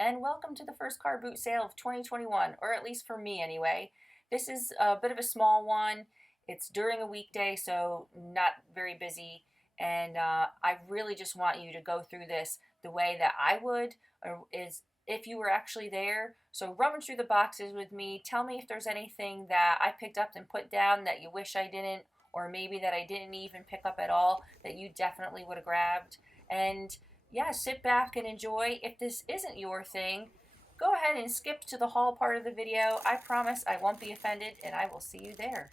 and welcome to the first car boot sale of 2021, or at least for me anyway. This is a bit of a small one. It's during a weekday, so not very busy, and I really just want you to go through this the way that I would, or is if you were actually there. So rummage through the boxes with me. Tell me if there's anything that I picked up and put down that you wish I didn't, or maybe that I didn't even pick up at all that you definitely would have grabbed. And yeah, sit back and enjoy. If this isn't your thing, go ahead and skip to the haul part of the video. I promise I won't be offended, and I will see you there.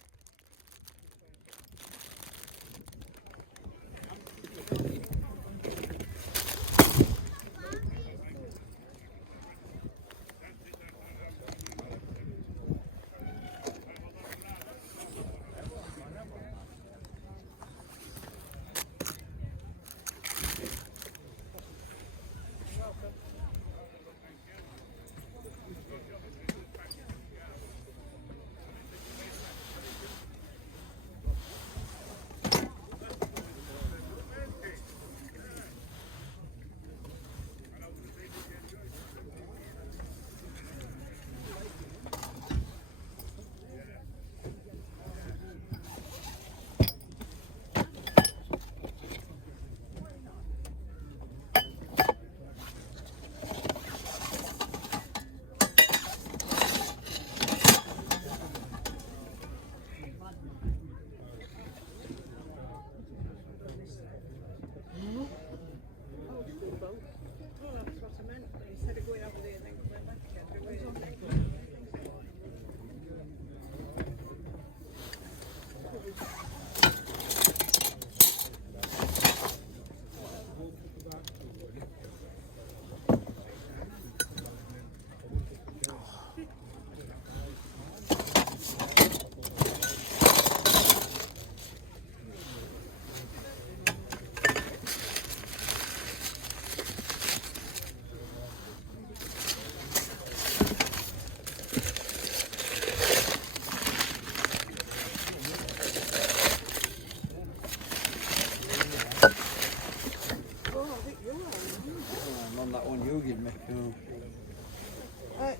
On that one you give me.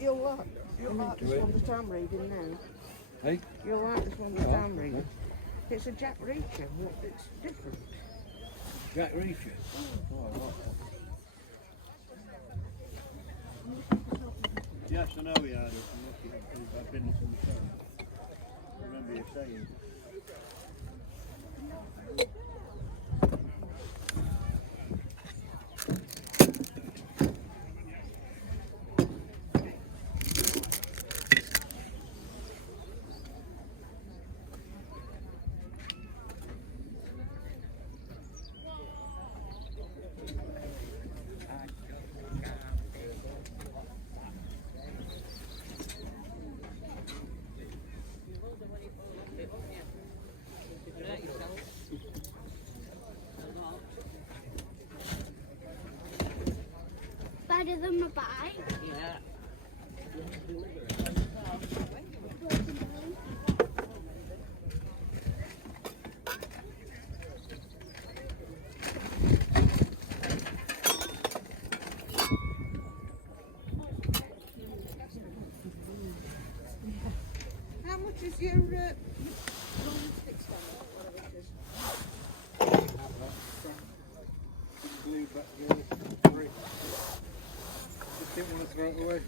You'll like this one that I'm reading now. Hey? You'll like this one that I'm reading. It's a Jack Reacher, but it's different. Jack Reacher? Oh, I like that. Yes, I know we had it. I've been to the show. I remember you saying. Better than my bike. Yeah. How much is your fixed on that, whatever it is? Blue back girl, three. Just didn't want to throw it away.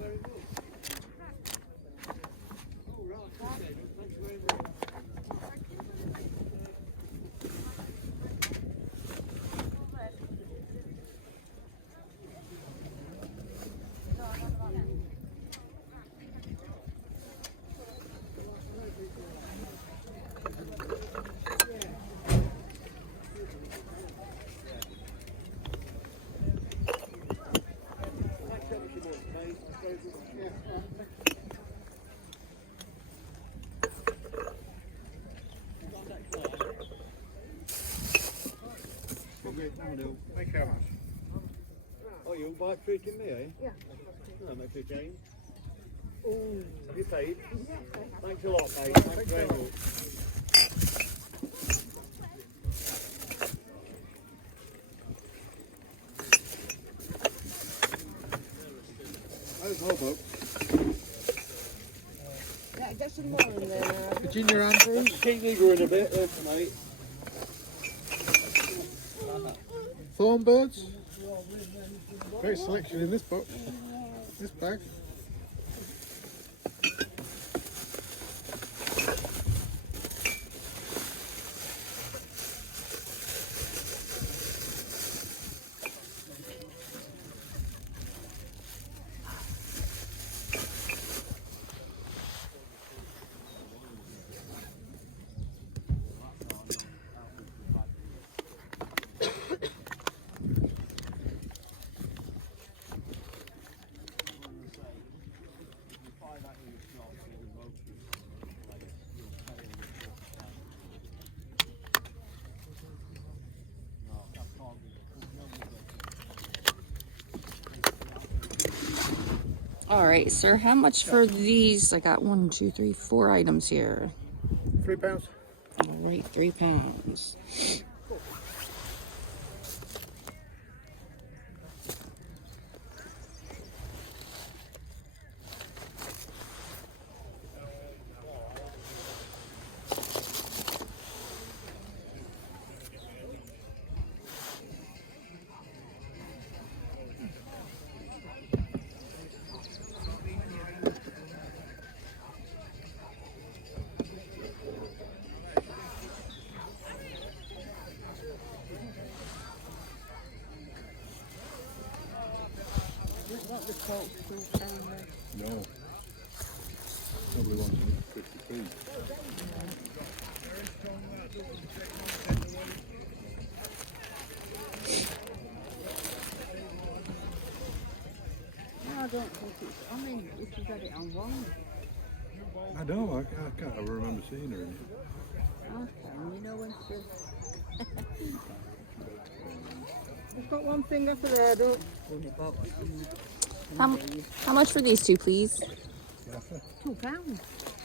Very good. Oh, right. Okay. Thanks very much. Thanks very much. Oh, you buy treating me, eh? Yeah. Oh, makes a change. Ooh. Have you paid? Yes, I have. Thanks a lot, mate. Thanks very much. Oh, but Yeah, get some more in there now. it's in your hand, Bruce. Keep niggering a bit, mate. Thornbirds. Great selection in this box. This bag. All right, sir, how much for these? I got 1, 2, 3, 4 items here. £3. All right, £3. No. Nobody wants it 53. No, I don't think it's. I mean, if you got it on one, I know, I can't remember seeing her in it. okay, you know when she. I've got one finger for there, look. How much for these two, please? £2.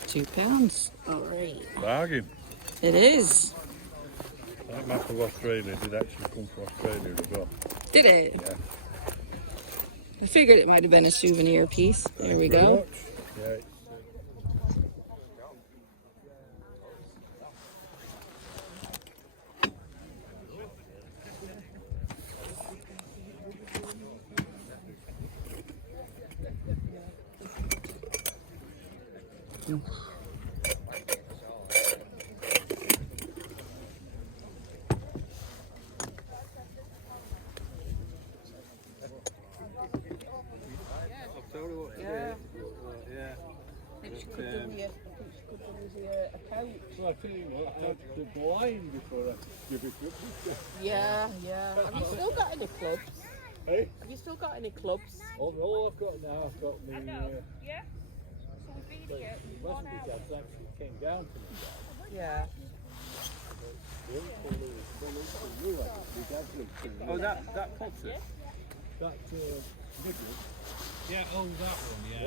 £2. All right. Bargain. It is. That map of Australia did actually come from Australia as well. Did it? Yeah. I figured it might have been a souvenir piece. There we Very go. much. Yeah, it's, Yeah. She could do with a couch. Well, I tell you what, I touched the blind before I give it up. Yeah, yeah. Have you still got any clubs? Hey? Have you still got any clubs? All I've got now, I've got me. Yeah. Last week I actually came down to me. Yeah. Oh, that puts it. That Yeah, oh, that one, yeah.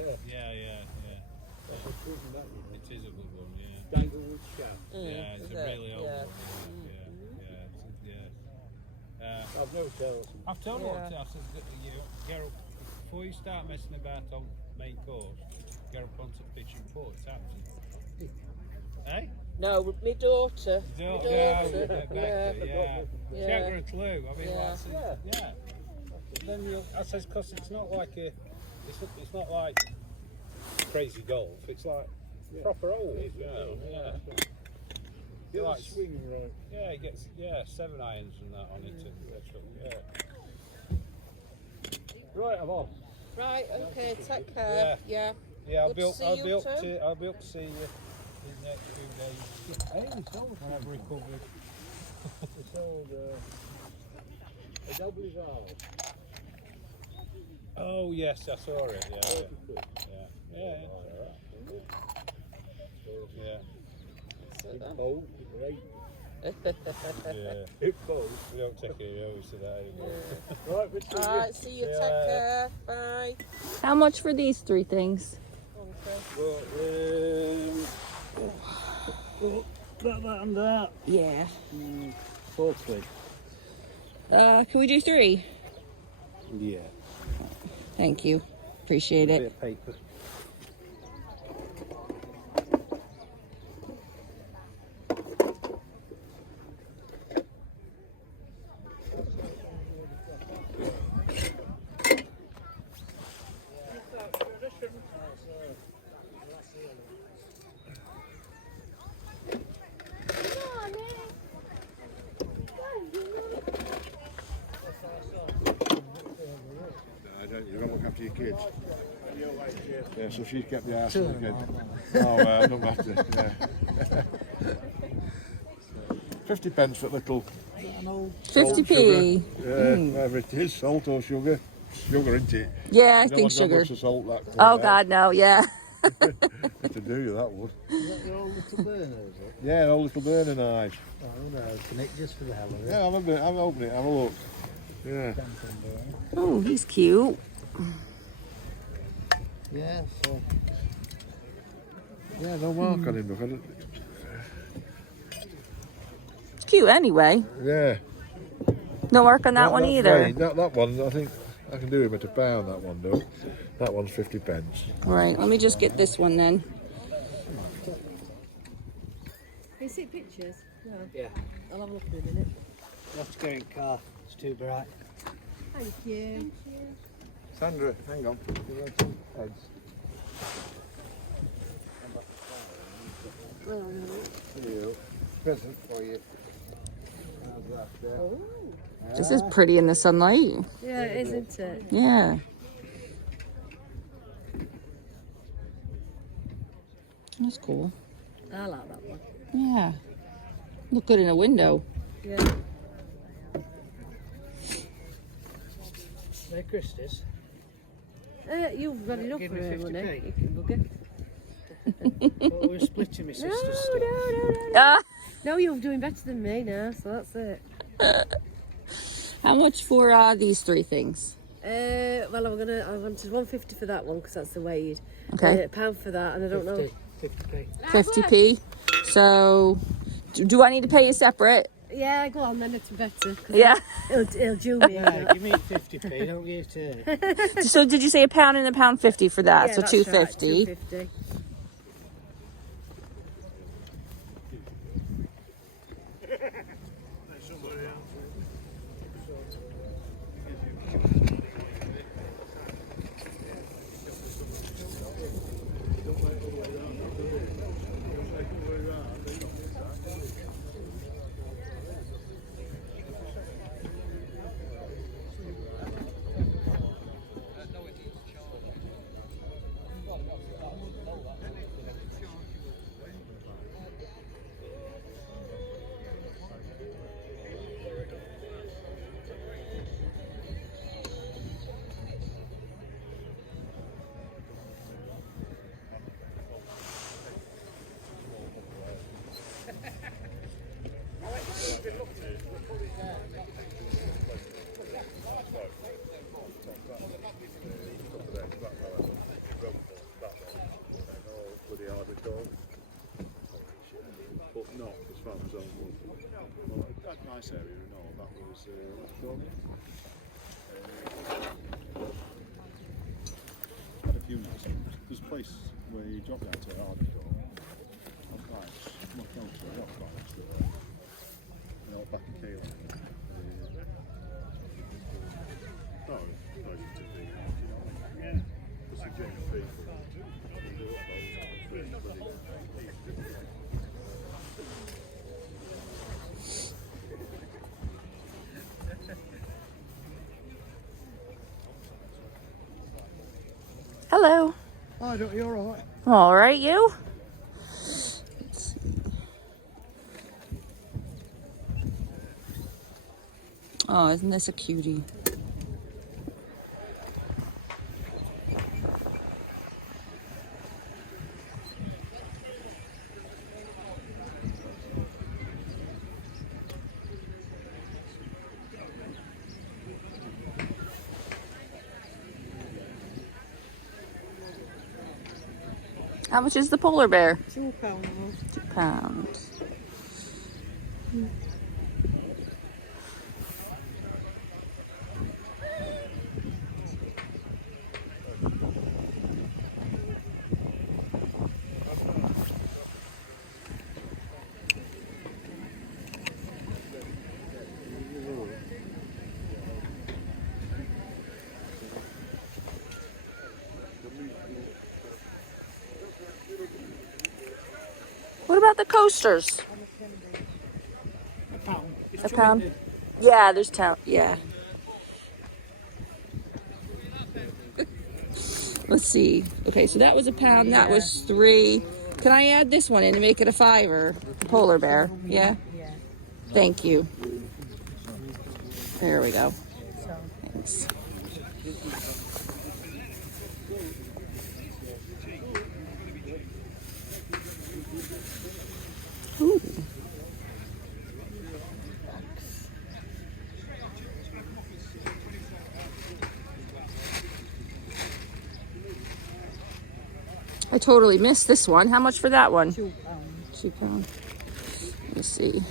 It is a good one, yeah. Danglewood shaft. Yeah, it's a really old one, yeah. I've never told. I've told you what else is good to you. Get up, before you start messing about on main course, get up onto the pitch and pull, it's absolutely. Eh? No, my daughter. Don't, My yeah, daughter. yeah. She ain't Yeah. got a clue. I mean, Yeah. yeah. Then you, I says, because it's not like it's not like crazy golf. It's like proper old, you know. Yeah. Get Like, the swing right. yeah, he gets 7 irons and that on it. Yeah. Right, I'm on. Right, okay, take care. Yeah. Yeah, I'll Good be to up. see I'll you be up too. to. I'll be up to see you in the next few days. Hey, we sold When I've recovered. a double valve. Oh yes, I saw it. Yeah. Cold, great. Yeah. It's cold. We don't take any notice of that anymore. Right, good to see you. Alright, see you, take care. Bye. How much for these 3 things? That and that. Yeah. 40. Can we do 3? Yeah. Thank you. appreciate Bit it. of paper. You gotta look after your kids. Yeah, so she's kept the arse again. Oh, well, no matter. Yeah. 50 pence for little 50p. whatever it is, salt or sugar. Sugar, isn't it? Yeah, I You don't think want that sugar. much of salt, that Oh God, no. Yeah. to do you, that would. Is that your old little burner, is it? Yeah, an old little burner knife. Oh no, can it just for the hell of it? Yeah, I'll open it, have a look. Yeah. Oh, he's cute. Yeah, so Yeah, no mark on him, look. It's cute anyway. Yeah. No mark on that one either. Right, that one, I think I can do him at £1, that one, though. That one's 50 pence. Right, let me just get this one then. Can you see pictures? No. yeah. I'll have a look in a minute. You have to go in car. It's too bright. Thank you. Sandra, hang on. Heads. For you. Present for you. How's that there? Oh. This is pretty in the sunlight. Yeah, it is, isn't it? Yeah. That's cool. I like that one. Yeah. Look good in a window. Yeah. Merry Christmas. You've got enough Give for me her money. 50p. You can book it. Well, we're splitting my No, sister's no, stuff. no, no. Ah. No, you're doing better than me now, so that's it. How much for these 3 things? Well, I wanted 150 for that one because that's the weight. Okay. £1 for that, and I don't know. 50p. 50p. So, do I need to pay you separate? Yeah, go on then, it's better. 'Cause Yeah. It'll do me. Yeah, give me 50p, don't give it to So did you say £1 and £1.50 for that? Yeah, So that's 250. Right, 250. But not as far as I was. Well, that nice area and all, that was, what's it called? Quite a few nice ones. There's a place where you drop down to Ardcore. That's nice. Not down to a rock nice. You know, back in Caleb. Oh, no, you took the, yeah. Just a genuine people. Hello. Oh, you're all right. All right, you? Oh, isn't this a cutie? How much is the polar bear? £2. £2. about the coasters? A pound. Yeah, there's 10. Yeah. Let's see. Okay, so that was a pound. That was 3. Can I add this one in and make it a 5 or polar bear? Yeah. Thank you. There we go. Thanks. Ooh. I totally missed this one. How much for that one? £2. Let me see.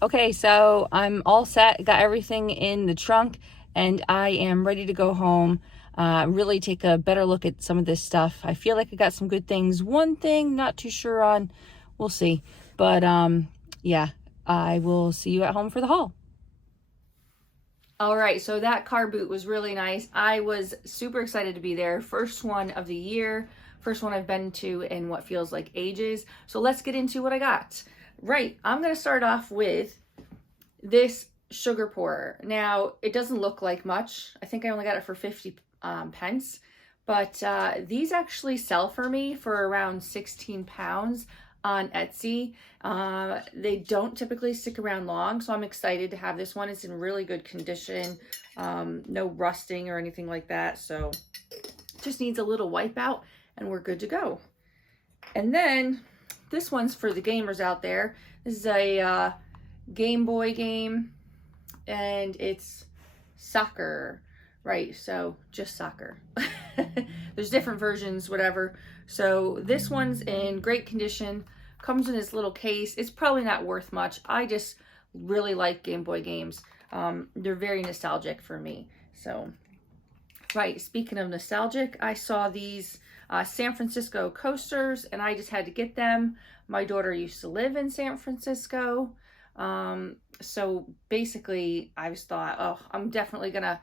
Okay, so I'm all set. Got everything in the trunk, and I am ready to go home. Really take a better look at some of this stuff. I feel like I got some good things. One thing, not too sure on. We'll see. But yeah, I will see you at home for the haul. All right, so that car boot was really nice. I was super excited to be there. First one of the year, first one I've been to in what feels like ages. So let's get into what I got. Right, I'm gonna start off with this sugar pourer. Now, it doesn't look like much. I think I only got it for 50 pence, but these actually sell for me for around £16 on Etsy. They don't typically stick around long, so I'm excited to have this one. It's in really good condition, no rusting or anything like that, so just needs a little wipe out and we're good to go. And then this one's for the gamers out there. This is a Game Boy game, and it's soccer, right? So just soccer. There's different versions, whatever. So this one's in great condition, comes in this little case. It's probably not worth much. I just really like Game Boy games. They're very nostalgic for me. So, right, speaking of nostalgic, I saw these San Francisco coasters, and I just had to get them. My daughter used to live in San Francisco. So basically I just thought, oh, I'm definitely gonna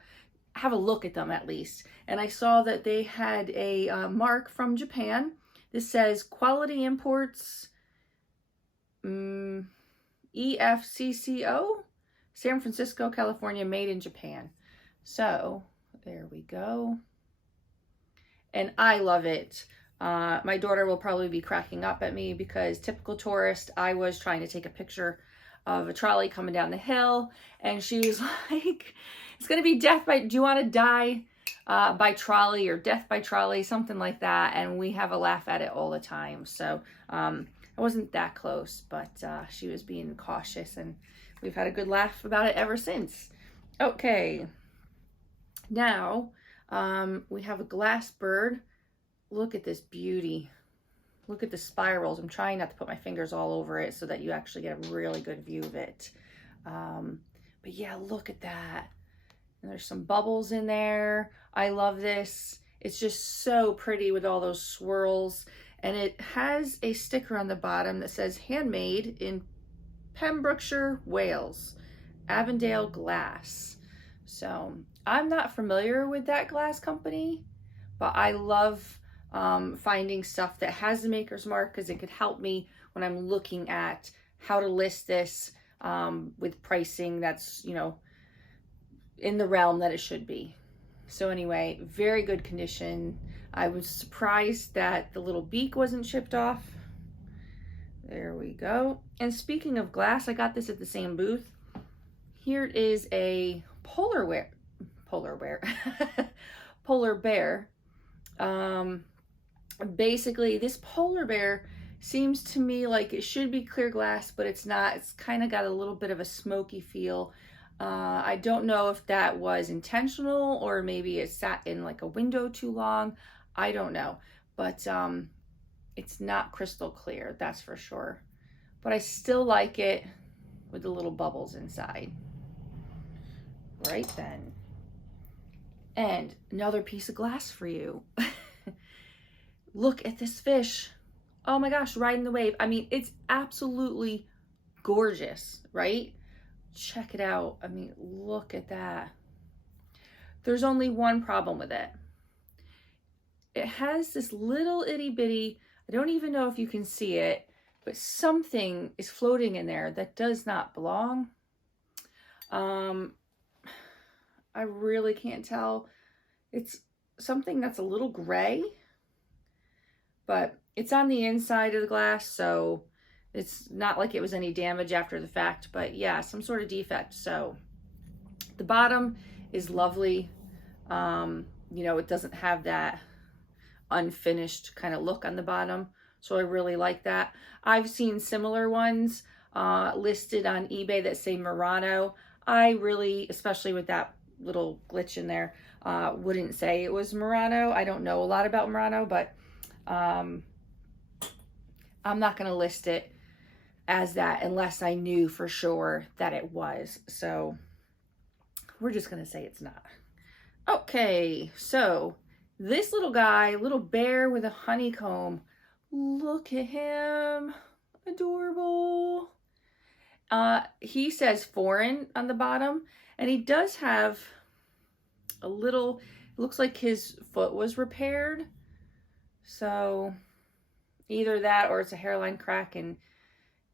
have a look at them at least. And I saw that they had a mark from Japan. This says quality imports, EFCCO, San Francisco, California, made in Japan. So there we go. And I love it. My daughter will probably be cracking up at me because typical tourist, I was trying to take a picture of a trolley coming down the hill, and she was like, it's gonna be death by, do you want to die by trolley or death by trolley, something like that. And we have a laugh at it all the time. So I wasn't that close, but she was being cautious, and we've had a good laugh about it ever since. Okay, now we have a glass bird. Look at this beauty. Look at the spirals. I'm trying not to put my fingers all over it so that you actually get a really good view of it. But yeah, look at that. And there's some bubbles in there. I love this. It's just so pretty with all those swirls. And it has a sticker on the bottom that says handmade in Pembrokeshire, Wales, Avondale Glass. So I'm not familiar with that glass company, but I love finding stuff that has the maker's mark, because it could help me when I'm looking at how to list this with pricing that's, you know, in the realm that it should be. So anyway, very good condition. I was surprised that the little beak wasn't chipped off. There we go. And speaking of glass, I got this at the same booth. Here is a polar bear. Basically, this polar bear seems to me like it should be clear glass, but it's not. It's kind of got a little bit of a smoky feel. I don't know if that was intentional or maybe it sat in like a window too long. I don't know, but it's not crystal clear, that's for sure. But I still like it with the little bubbles inside. Right then. And another piece of glass for you. Look at this fish. Oh my gosh, riding the wave. I mean, it's absolutely gorgeous, right? Check it out. I mean, look at that. There's only one problem with it. It has this little itty bitty, I don't even know if you can see it, but something is floating in there that does not belong. I really can't tell. It's something that's a little gray, but it's on the inside of the glass, so it's not like it was any damage after the fact, but yeah, some sort of defect. So the bottom is lovely. You know, it doesn't have that unfinished kind of look on the bottom, so I really like that. I've seen similar ones listed on eBay that say Murano. I really, especially with that little glitch in there, wouldn't say it was Murano. I don't know a lot about Murano, but I'm not going to list it as that unless I knew for sure that it was. So we're just going to say it's not. Okay, so this little guy, little bear with a honeycomb, look at him, adorable. He says foreign on the bottom, and he does have a little, it looks like his foot was repaired. So either that or it's a hairline crack and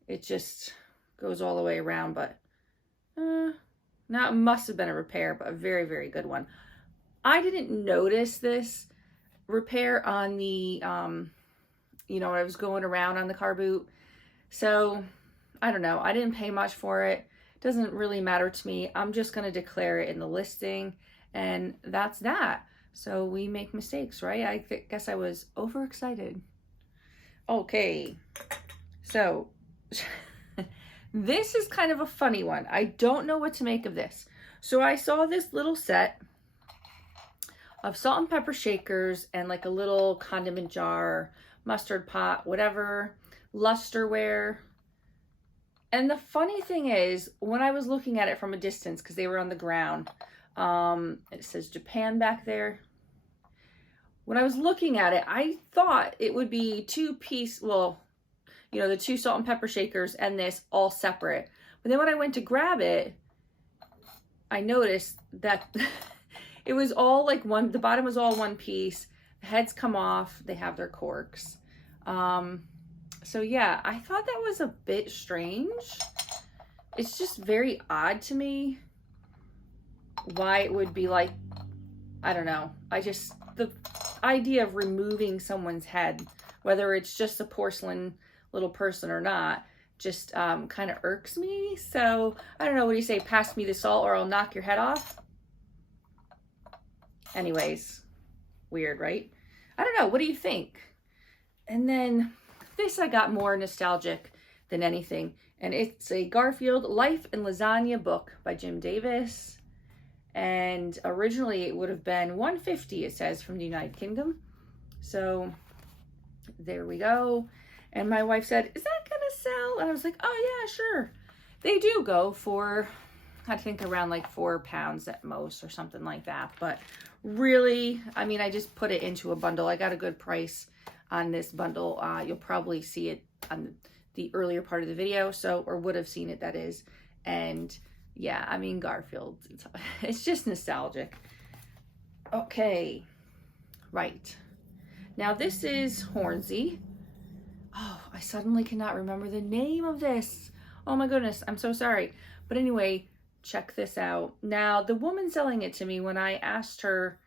it just goes all the way around, but now it must have been a repair, but a very, very good one. I didn't notice this repair on the, you know, when I was going around on the car boot. So I don't know. I didn't pay much for it. Doesn't really matter to me. I'm just going to declare it in the listing, and that's that. So we make mistakes, right? I guess I was overexcited. Okay. So this is kind of a funny one. I don't know what to make of this. So I saw this little set of salt and pepper shakers and like a little condiment jar, mustard pot, whatever, lusterware. And the funny thing is, when I was looking at it from a distance, because they were on the ground, it says Japan back there. When I was looking at it, I thought it would be two-piece, well, you know, the two salt and pepper shakers and this all separate. But then when I went to grab it, I noticed that it was all like one, the bottom was all one piece. The heads come off, they have their corks. So yeah, I thought that was a bit strange. It's just very odd to me why it would be like, I don't know. The idea of removing someone's head, whether it's just a porcelain little person or not, just kind of irks me. So I don't know, what do you say? Pass me the salt or I'll knock your head off. Anyways, weird, right? I don't know. What do you think? And then this I got more nostalgic than anything. And it's a Garfield Life and Lasagna book by Jim Davis. And originally it would have been $150, it says, from the United Kingdom. So there we go. And my wife said, is that going to sell? And I was like, oh yeah, sure. They do go for, I think, around like £4 at most or something like that. But really, I mean, I just put it into a bundle. I got a good price on this bundle. You'll probably see it on the earlier part of the video, so, or would have seen it, that is. And yeah, I mean, Garfield, it's just nostalgic. Okay, right. Now this is Hornsey. Oh, I suddenly cannot remember the name of this. Oh my goodness, I'm so sorry. But anyway, check this out. Now, the woman selling it to me, when I asked her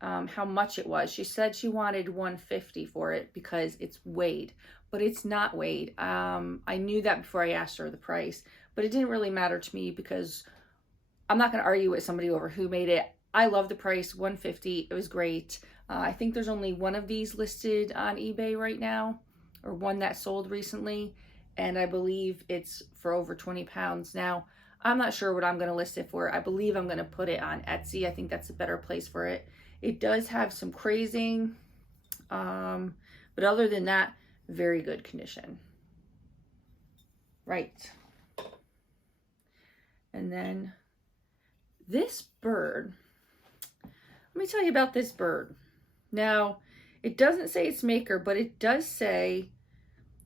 how much it was, she said she wanted $150 for it because it's weighed, but it's not weighed. I knew that before I asked her the price, but it didn't really matter to me because I'm not going to argue with somebody over who made it. I love the price, $150. It was great. I think there's only one of these listed on eBay right now, or one that sold recently, and I believe it's for over 20 pounds. Now, I'm not sure what I'm going to list it for. I believe I'm going to put it on Etsy. I think that's a better place for it. It does have some crazing, but other than that, very good condition. Right. And then this bird, let me tell you about this bird. Now, it doesn't say its maker, but it does say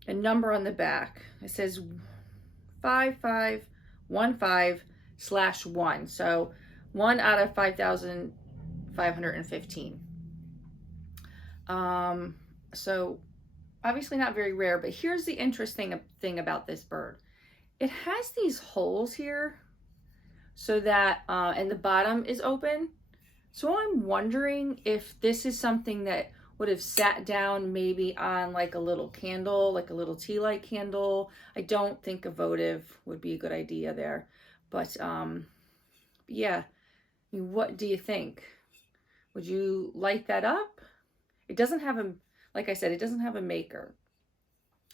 a number on the back. It says 5515/1. So 1 out of 5,515. So obviously not very rare, but here's the interesting thing about this bird. It has these holes here so that, and the bottom is open. So I'm wondering if this is something that would have sat down maybe on like a little candle, like a little tea light candle. I don't think a votive would be a good idea there. But yeah, I mean, what do you think? Would you light that up? It doesn't have a, like I said, it doesn't have a maker.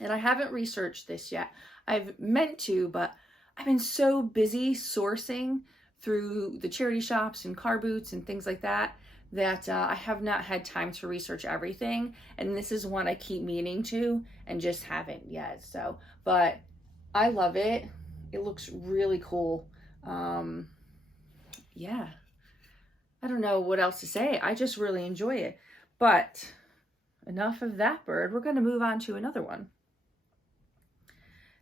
And I haven't researched this yet. I've meant to, but I've been so busy sourcing through the charity shops and car boots and things like that, that I have not had time to research everything. And this is one I keep meaning to and just haven't yet. So, but I love it. It looks really cool. Yeah, I don't know what else to say. I just really enjoy it. But enough of that bird. We're going to move on to another one.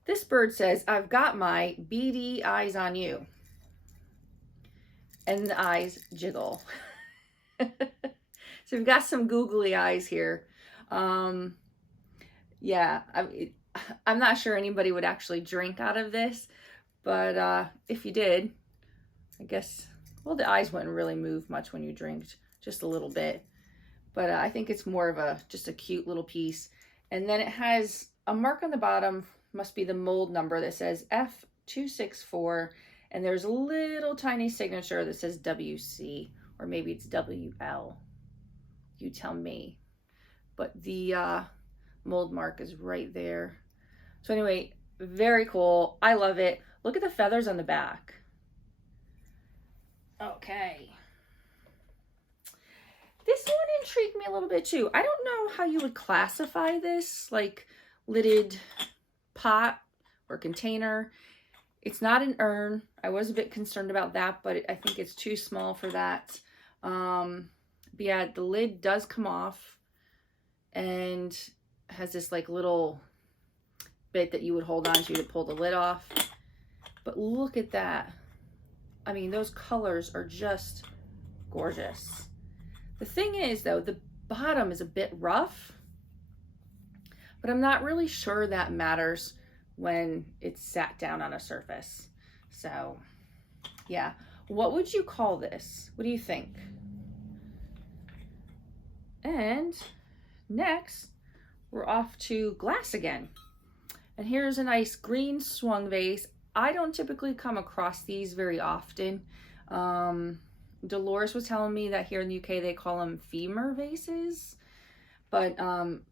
This bird says, I've got my beady eyes on you. And the eyes jiggle. So we've got some googly eyes here. Yeah, I'm not sure anybody would actually drink out of this, but if you did, I guess, well, the eyes wouldn't really move much when you drink, just a little bit. But I think it's more of just a cute little piece. And then it has a mark on the bottom, must be the mold number, that says F264. And there's a little tiny signature that says WC, or maybe it's WL. You tell me. But the mold mark is right there. So anyway, very cool. I love it. Look at the feathers on the back. Okay. This one intrigued me a little bit too. I don't know how you would classify this, like lidded pot or container. It's not an urn. I was a bit concerned about that, but I think it's too small for that. But yeah, the lid does come off and has this like little bit that you would hold on to pull the lid off. But look at that. I mean, those colors are just gorgeous. The thing is though, the bottom is a bit rough, but I'm not really sure that matters when it's sat down on a surface. So yeah, what would you call this? What do you think? And next we're off to glass again. And here's a nice green swung vase. I don't typically come across these very often. Dolores was telling me that here in the UK they call them femur vases, but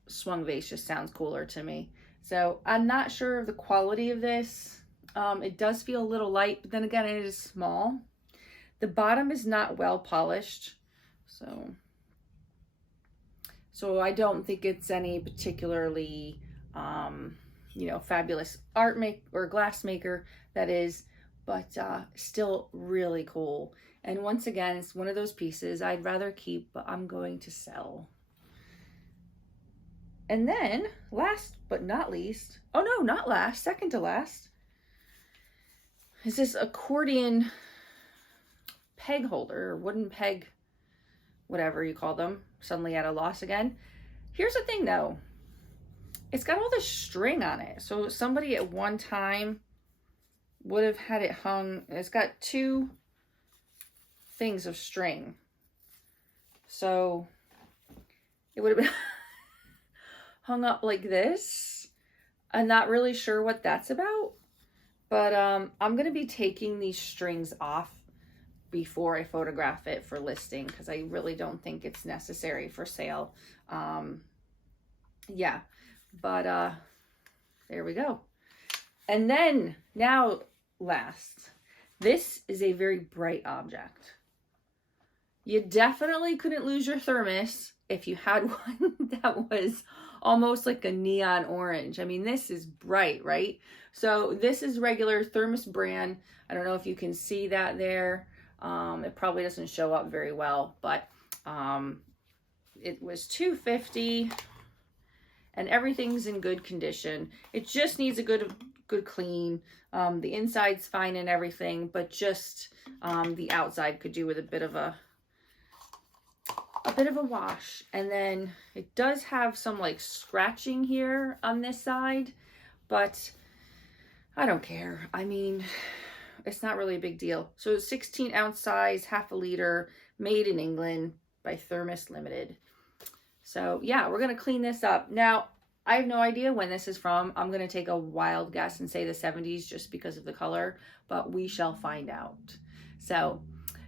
swung vase just sounds cooler to me. So I'm not sure of the quality of this. It does feel a little light, but then again, it is small. The bottom is not well polished, so I don't think it's any particularly, you know, fabulous art or glass maker, that is, but still really cool. And once again, it's one of those pieces I'd rather keep, but I'm going to sell. And then last but not least, oh no, not last, second to last, is this accordion peg holder, or wooden peg, whatever you call them. Suddenly at a loss again. Here's the thing though, it's got all this string on it. So somebody at one time would have had it hung. It's got two things of string. So it would have been hung up like this. I'm not really sure what that's about, but I'm going to be taking these strings off before I photograph it for listing, because I really don't think it's necessary for sale. Yeah, but there we go. And then now last, this is a very bright object. You definitely couldn't lose your thermos if you had one that was almost like a neon orange. I mean, this is bright, right? So this is regular thermos brand. I don't know if you can see that there. It probably doesn't show up very well, but it was $2.50 and everything's in good condition. It just needs a good clean. The inside's fine and everything, but just the outside could do with a bit of a a bit of a wash. And then it does have some like scratching here on this side, but I don't care. I mean, it's not really a big deal. So 16-ounce size, half a liter, made in England by Thermos Limited. So yeah, we're gonna clean this up. Now, I have no idea when this is from. I'm gonna take a wild guess and say the 70s just because of the color, but we shall find out. So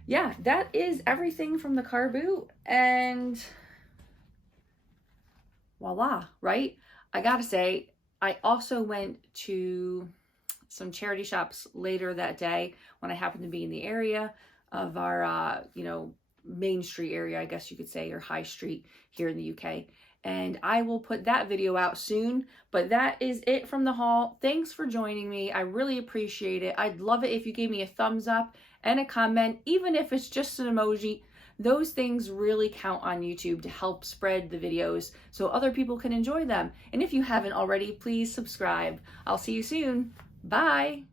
yeah, that is everything from the car boot, and voila, right? I gotta say, I also went to some charity shops later that day when I happened to be in the area of our, you know, Main Street area, I guess you could say, or High Street here in the UK. And I will put that video out soon, but that is it from the haul. Thanks for joining me. I really appreciate it. I'd love it if you gave me a thumbs up and a comment, even if it's just an emoji. Those things really count on YouTube to help spread the videos so other people can enjoy them. And if you haven't already, please subscribe. I'll see you soon. Bye.